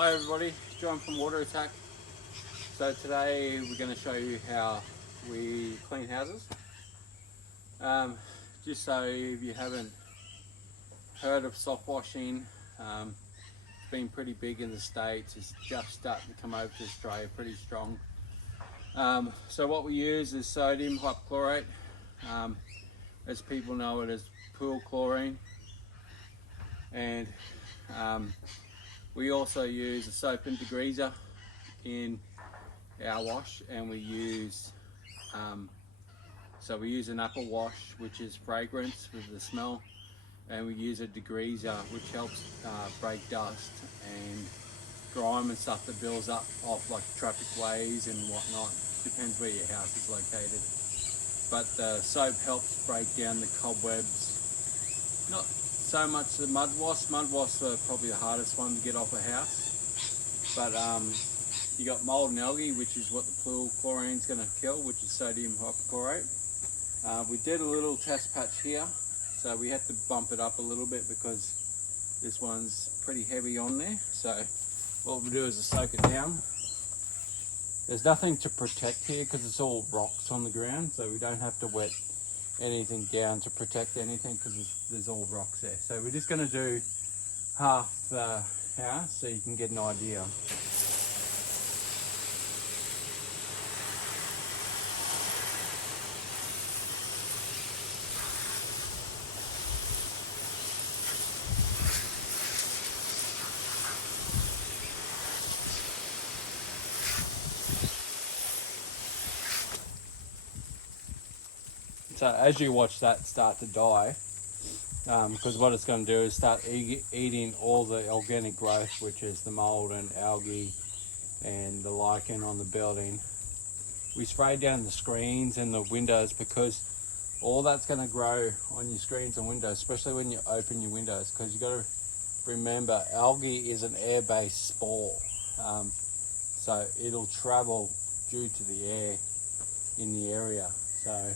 Hi everybody, John from Water Attack. So today we're going to show you how we clean houses. Just so if you haven't heard of soft washing, it's been pretty big in the States. It's just starting to come over to Australia pretty strong. So what we use is sodium hypochlorite. As people know it as pool chlorine. And we also use a soap and degreaser in our wash, and we use we use an upper wash which is fragrance with the smell, and we use a degreaser which helps break dust and grime and stuff that builds up off like traffic ways and whatnot. Depends where your house is located, but the soap helps break down the cobwebs. Not so much the mud wasps are probably the hardest one to get off a house, but you got mold and algae, which is what the pool chlorine is going to kill, which is sodium hypochlorite. We did a little test patch here, so we had to bump it up a little bit because this one's pretty heavy on there. So what we'll do is soak it down. There's nothing to protect here because it's all rocks on the ground, so we don't have to wet anything down to protect anything because there's all rocks there. So we're just going to do half the house so you can get an idea. So as you watch that start to die, because what it's going to do is start eating all the organic growth, which is the mold and algae and the lichen on the building. We spray down the screens and the windows because all that's going to grow on your screens and windows, especially when you open your windows, because you've got to remember algae is an air-based spore, so it'll travel due to the air in the area. So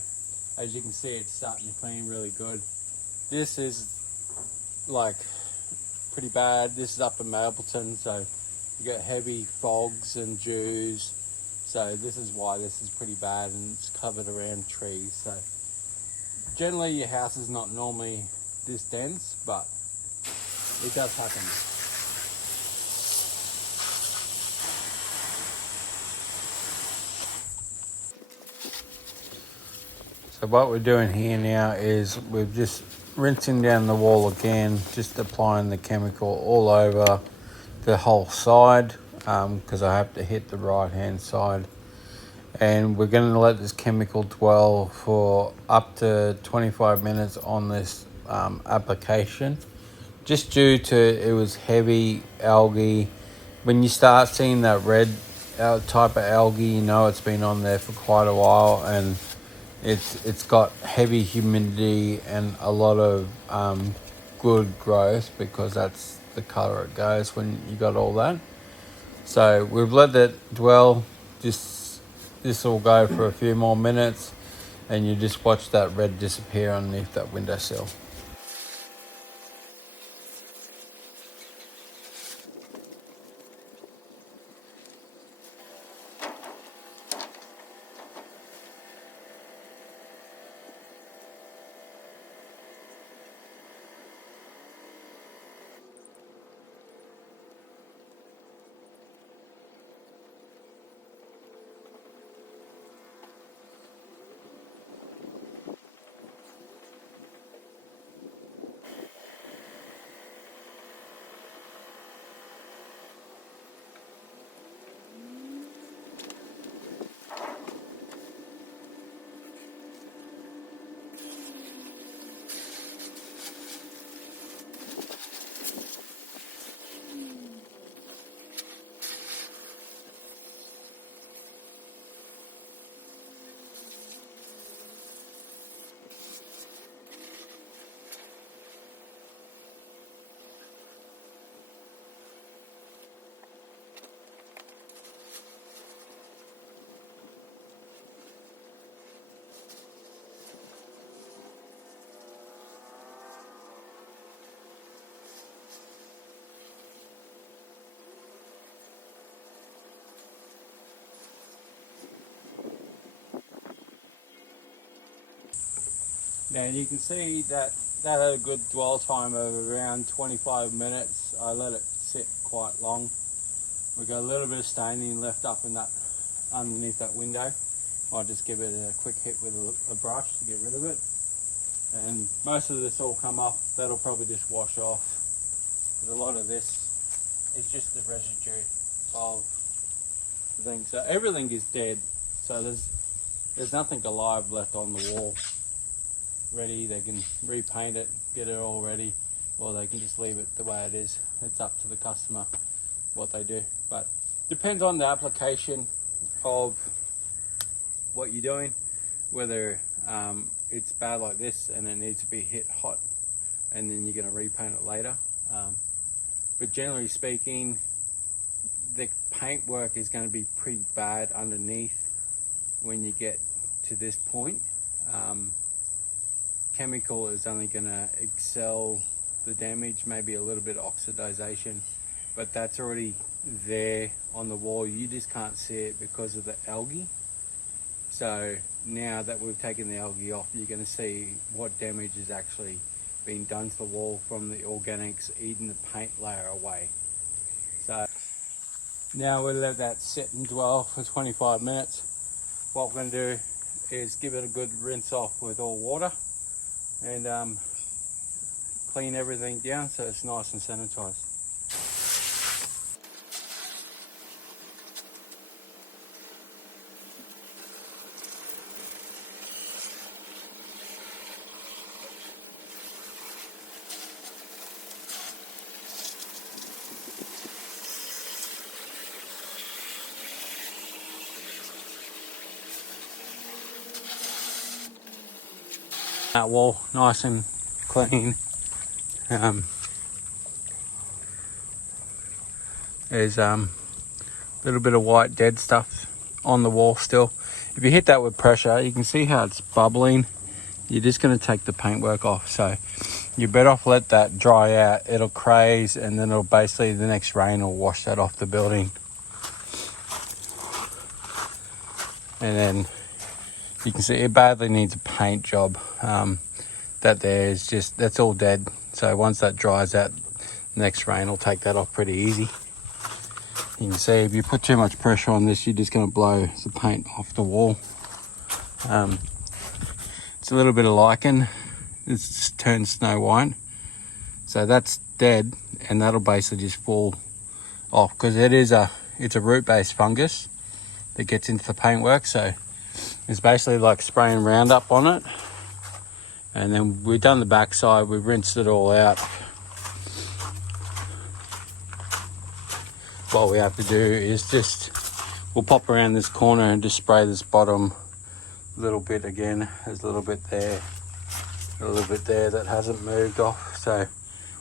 as you can see, it's starting to clean really good. This is like pretty bad. This is up in Mapleton, so you get heavy fogs and dews. So this is why this is pretty bad, and it's covered around trees. So generally your house is not normally this dense, but it does happen. So what we're doing here now is we're just rinsing down the wall again, just applying the chemical all over the whole side, because I have to hit the right hand side. And we're going to let this chemical dwell for up to 25 minutes on this application, just due to it was heavy algae. When you start seeing that red type of algae, you know it's been on there for quite a while, and it's got heavy humidity and a lot of good growth, because that's the color it goes when you got all that. So we've let that dwell. This will go for a few more minutes, and you just watch that red disappear underneath that windowsill. Now you can see that that had a good dwell time of around 25 minutes. I let it sit quite long. We got a little bit of staining left up in that underneath that window. I'll just give it a quick hit with a brush to get rid of it. And most of this will come off. That'll probably just wash off. But a lot of this is just the residue of the thing. So everything is dead. So there's nothing alive left on the wall. Ready, they can repaint it, get it all ready, or they can just leave it the way it is. It's up to the customer what they do, but depends on the application of what you're doing, whether it's bad like this and it needs to be hit hot and then you're going to repaint it later. But generally speaking, the paint work is going to be pretty bad underneath when you get to this point. Chemical is only going to excel the damage, maybe a little bit of oxidization, but that's already there on the wall. You just can't see it because of the algae. So now that we've taken the algae off, you're going to see what damage is actually being done to the wall from the organics eating the paint layer away. So now we'll let that sit and dwell for 25 minutes. What we're going to do is give it a good rinse off with all water and clean everything down so it's nice and sanitized. That wall nice and clean. There's a little bit of white dead stuff on the wall still. If you hit that with pressure, you can see how it's bubbling. You're just going to take the paintwork off, so you're better off let that dry out. It'll craze and then it'll basically, the next rain will wash that off the building. And then you can see it badly needs a paint job. That there is just, that's all dead. So once that dries out, next rain will take that off pretty easy. You can see if you put too much pressure on this, you're just going to blow the paint off the wall. It's a little bit of lichen. It's turned snow white. So that's dead, and that'll basically just fall off because it's a root-based fungus that gets into the paintwork. So it's basically like spraying Roundup on it. And then we've done the backside, we've rinsed it all out. What we have to do is we'll pop around this corner and just spray this bottom little bit again. There's a little bit there, a little bit there that hasn't moved off. So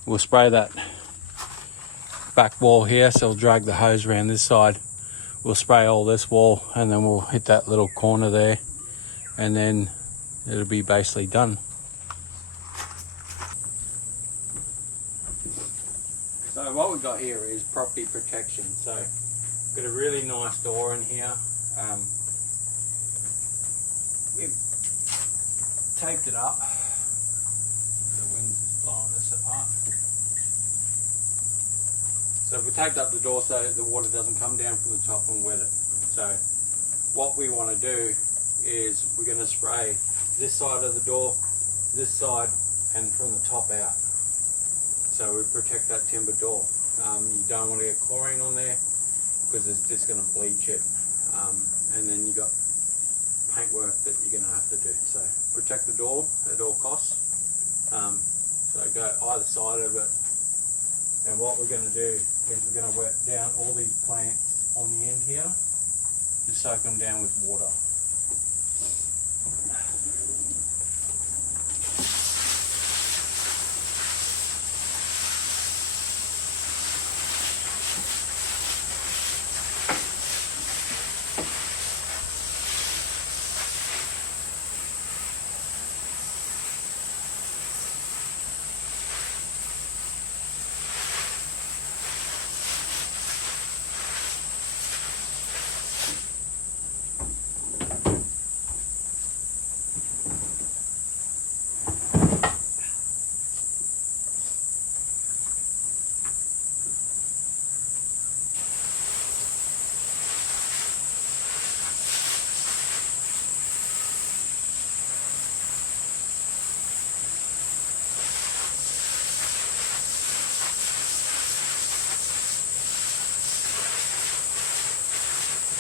we'll spray that back wall here. So we'll drag the hose around this side. We'll spray all this wall and then we'll hit that little corner there. And then it'll be basically done. So what we've got here is property protection. So we've got a really nice door in here. We've taped it up. The wind's blowing this apart. So we taped up the door so the water doesn't come down from the top and wet it. So what we want to do is we're going to spray this side of the door, this side, and from the top out. So we protect that timber door. You don't want to get chlorine on there because it's just going to bleach it. And then you got paintwork that you're going to have to do. So protect the door at all costs. So go either side of it. And what we're going to do is we're going to wet down all these plants on the end here. Just soak them down with water.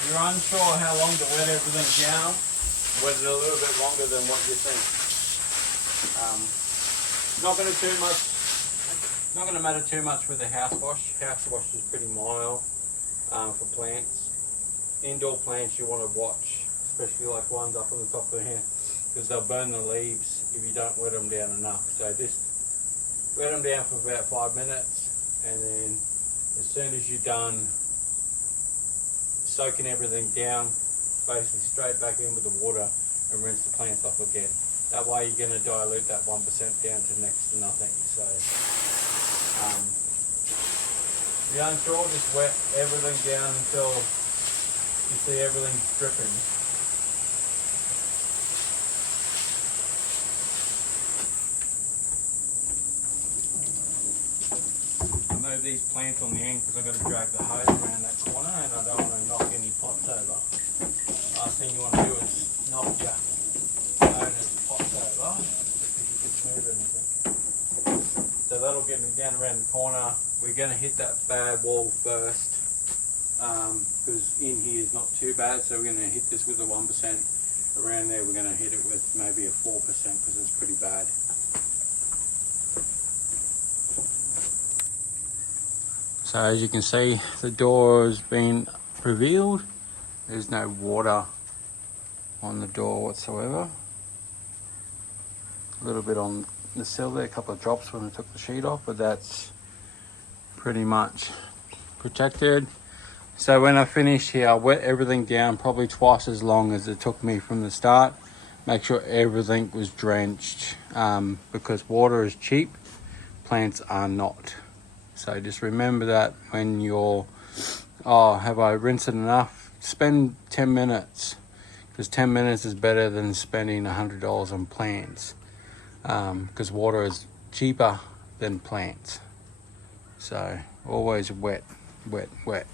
you're unsure how long to wet everything down, wet it a little bit longer than what you think. Not going to matter too much with the house wash. House wash is pretty mild for plants. Indoor plants you want to watch, especially like ones up on the top of here, because they'll burn the leaves if you don't wet them down enough. So just wet them down for about 5 minutes, and then as soon as you're done soaking everything down, basically straight back in with the water and rinse the plants off again. That way you're going to dilute that 1% down to next to nothing. So if you're unsure, just wet everything down until you see everything dripping. I move these plants on the end because I've got to drag the hose around that corner and I don't want to knock any pots over. Last thing you want to do is knock your owner's pots over because you can move anything. So that'll get me down around the corner. We're going to hit that bad wall first because in here is not too bad, so we're going to hit this with a 1%. Around there we're going to hit it with maybe a 4% because it's pretty bad. So as you can see, the door has been revealed. There's no water on the door whatsoever. A little bit on the sill there, a couple of drops when we took the sheet off, but that's pretty much protected. So when I finish here, I'll wet everything down probably twice as long as it took me from the start. Make sure everything was drenched because water is cheap, plants are not. So just remember that when you're, oh, have I rinsed it enough? Spend 10 minutes because 10 minutes is better than spending $100 on plants because water is cheaper than plants. So always wet, wet, wet.